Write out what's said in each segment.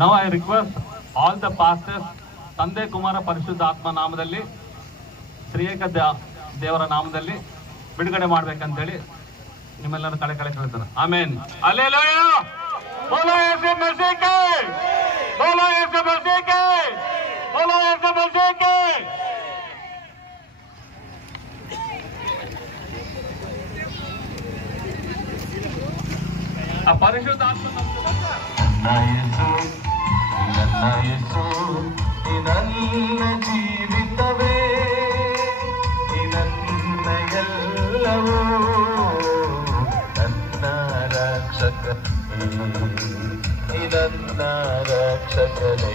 Now I request all the pastors, ತಂದೆ ಕುಮಾರ ಪರಿಶುದ್ಧ ಆತ್ಮ ನಾಮದಲ್ಲಿ ಶ್ರೀಯೇಕ ದೇವರ ನಾಮದಲ್ಲಿ ಬಿಡುಗಡೆ ಮಾಡ್ಬೇಕಂತೇಳಿ ನಿಮ್ಮೆಲ್ಲರೂ ಕಳೆ ಕೇಳ್ತಾರೆ. ಆಮೇನ್. ಹಲ್ಲೆಲೂಯಾ. ಬೋಲೋ ಯೇಸು ಮಸೀಹ್, ಬೋಲೋ ಯೇಸು ಮಸೀಹ್, ಬೋಲೋ ಯೇಸು ಮಸೀಹ್. ಆ ಪರಿಶುದ್ಧ ಆತ್ಮ ನನ್ನ ಜೀವಿತವೇ ನನ್ನ ಎಲ್ಲವೂ ನನ್ನ ರಕ್ಷಕ ನನ್ನ ರಕ್ಷಕನೇ.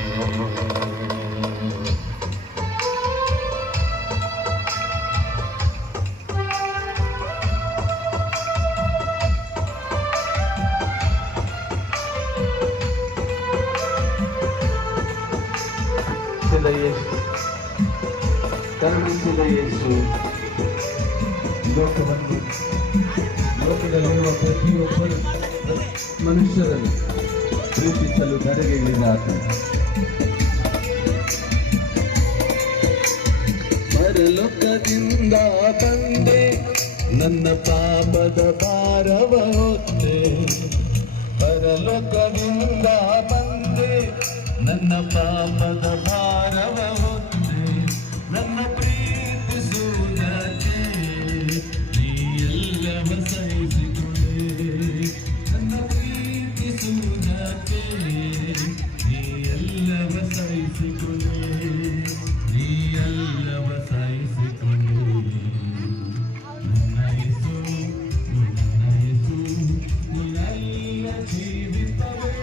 ಕರುಣಿಸಿದ ಯೇಸು ಲೋಕದಲ್ಲಿರುವ ಪ್ರತಿಯೊಬ್ಬರು ಮನುಷ್ಯರನ್ನು ಪ್ರೀತಿಸಲು ಧರೆಗೆ ಇಳಿದಾತ. ಪರಲೋಕದಿಂದ ಬಂದೆ ನನ್ನ ಪಾಪದ ಭಾರವ ಹೊತ್ತೆ, ಪರಲೋಕದಿಂದ ಬಂದೆ ನನ್ನ ಪಾಪದ ಭಾರವ ಹೊತ್ತೆ, ನನ್ನ ಪ್ರೀತಿಸುವುದಕ್ಕೆ ನೀ ಎಲ್ಲವ ಸಹಿಸಿಕೊಂಡೆ, ನನ್ನ ಪ್ರೀತಿಸುವುದಕ್ಕೆ ನೀ ಎಲ್ಲವ ಸಹಿಸಿಕೊಂಡೆ, ನೀ ಎಲ್ಲವ ಸಹಿಸಿಕೊಂಡೆ. ನನ್ನ ಯೇಸು ನಿನ್ನೆಲ್ಲ ಜೀವಿತವೇ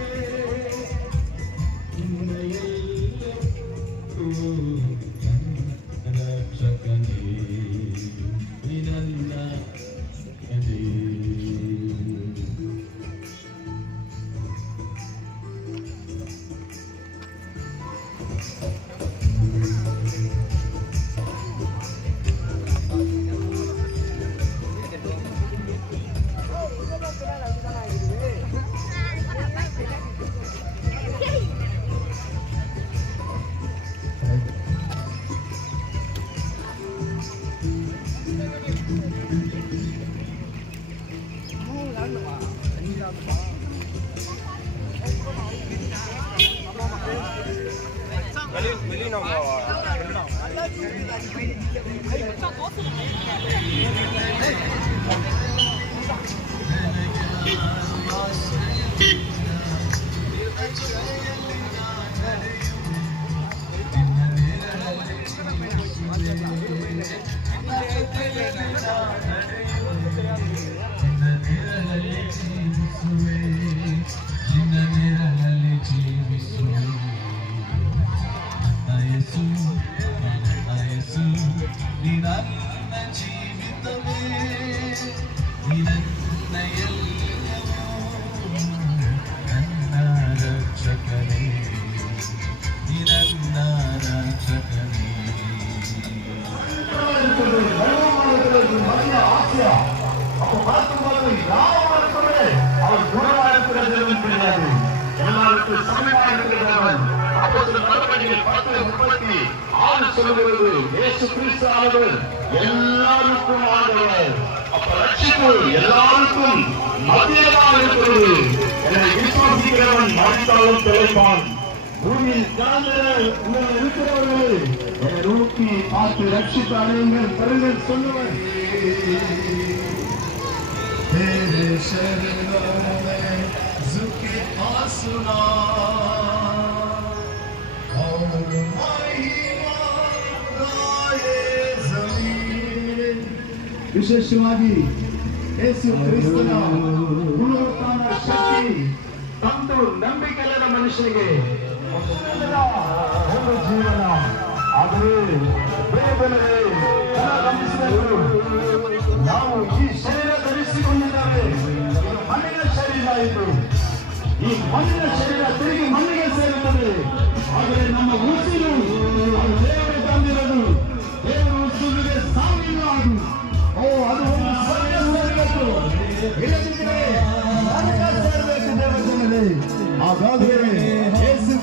அவர் குணமாயிருக்கிறது தெரியாது. எல்லாருக்கு சமயமாயிருக்கிறவன். அப்போஸ்தலர் நடவடிக்கைகள் 10:36 சொல்லுகிறது, இயேசு கிறிஸ்து ஆனவர் எல்லாருக்கும் ஆண்டவர். அப்ப ரட்சிப்பு எல்லாருக்கும் மத்தியமாக இருக்கிறது. என்னை விசுவாசிக்கிறவன் மறித்தாலும் பிழைப்பான். பூமியில் இருக்கிறவர்களே என்னை நோக்கி பார்த்து ரட்சித்து அடையுங்கள் பெறுங்கள் சொல்லுவர். तेरे शरणों में झुके आसमां और महिमा गाए ज़मीन. ವಿಶೇಷವಾಗಿ ಯೇಸು ಕ್ರಿಸ್ತನ ಪುನರುತ್ಥಾನ ಶಕ್ತಿ ತಂದು ನಂಬಿಕೆಯಿಲ್ಲದ ಮನುಷ್ಯನಿಗೆ ಒಂದು ಜೀವನ. ಆದರೆ ಪ್ರಿಯರೇ, ಗಮನಿಸಬೇಕು, ನಾವು ಈ ಶರೀರ ಧರಿಸಿಕೊಂಡಿದ್ದೇವೆ. ಇದು ಮಣ್ಣಿನ ಶರೀರ. ಇದು ಈ ಮಣ್ಣಿನ ಶರೀರ ತಿರುಗಿ ಮಣ್ಣಿಗೆ ಸೇರುತ್ತದೆ. ಆದರೆ ನಮ್ಮ ಉಸಿರು ದೇವರು ತಂದಿರೋದು. ದೇವರು ಉಸಿರಿಗೆ ಸಾವಿಲ್ಲ. ಅದು ಒಂದು ಸ್ವರ್ಗ ಸೇರಬೇಕು. ಇಲ್ಲದಿದ್ದರೆ ನರಕ ಸೇರಬೇಕು ದೇವಜನರೇ. ಹಾಗಾದರೆ ಯೇಸು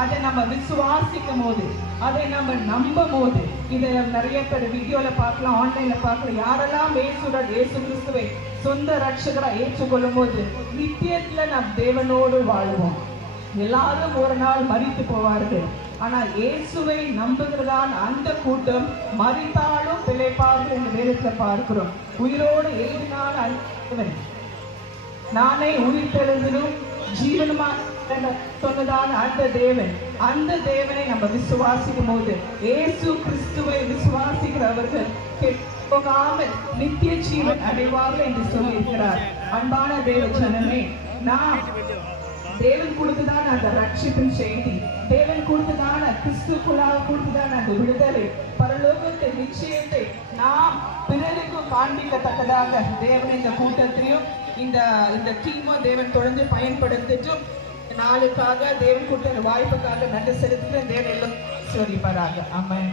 அதை நம்ம விசுவாசிக்கும் போது, அதை நம்ம நம்பும் போது, இதை நிறைய பேர் வீடியோல பார்க்கலாம், ஆன்லைன்ல பார்க்கலாம், யாரெல்லாம் இயேசு கிறிஸ்துவை சொந்த ரட்சகரா ஏற்றுக்கொள்ளும் போது நித்தியத்துல நாம் தேவனோடு வாழ்வோம். எல்லாரும் ஒரு நாள் மரித்து போவார்கள். ஆனால் இயேசுவை நம்புகிறதான அந்த கூட்டம் மரித்தாலும் பிழைப்பார்கள் என்று வேதத்துல பார்க்கிறோம். உயிரோடு எழுதினால் அன்பவன் நானே உயிர்த்தெழுந்திலும் ஜீவனுமா சொன்னதான அந்த தேவனை நம்ம விசுவாசிக்கும் போது, இயேசு கிறிஸ்துவை விசுவாசிக்கிறவர்கள் போகாமல் நித்திய ஜீவன் அடைவார்கள் என்று சொல்லியிருக்கிறார். அன்பான தேவ ஜனமே, நாம் தேவன் கொடுத்ததான அந்த ரட்சிப்பின் செய்தி, தேவன் கொடுத்ததான கிறிஸ்துக்குள்ளாக கொடுத்ததான அந்த விடுதலை, பரலோகத்தை நிச்சயத்தை நாம் பிறருக்கு காண்பிக்கத்தக்கதாக தேவன் இந்த கூட்டத்திலையும் இந்த டீமோ தேவன் தொடர்ந்து பயன்படுத்திட்டும் நாளுக்காக தேவன் கொடுத்த வாய்ப்புக்காக நன்றி செலுத்துகிற தேவன் எல்லாம் சொல்லிப்பாராக. ஆமென்.